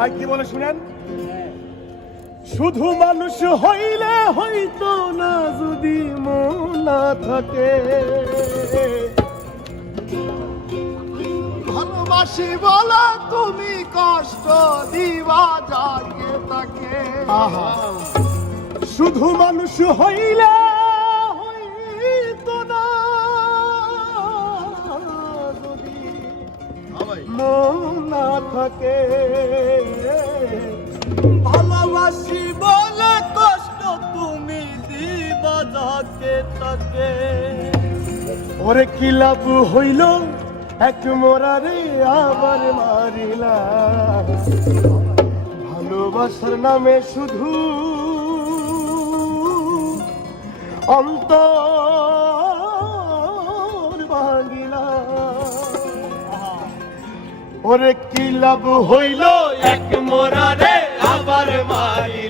ভাই কি বলে শুনেন? শুধু মানুষ হইলে হইতো না যদি মন না থাকে। ভালোবাসি বলে তুমি কষ্ট দিবা যাকে তাকে। শুধু মানুষ হইলে হইতো না যদি মন না থাকে। ওরে কি লাভ হইল? এক মোরারে আবার মারিলা। ভালোবাসার নামে শুধু অন্তর ভাঙিলা। ওরে কি লাভ হইল? এক মোরারে আবার মারিলা।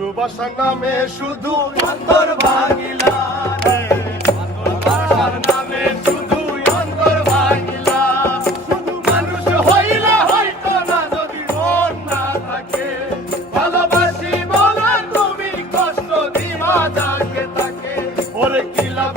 ভালোবাসা নামে শুধু অন্তর ভাঙিলা ভালোবাসার নামে শুধু অন্তর ভাঙিলা শুধু মানুষ হইলে না যদি মন না থাকে। ভালোবাসি বলে তুমি কষ্ট দিবা যাকে তাকে। ওরে কি লাভ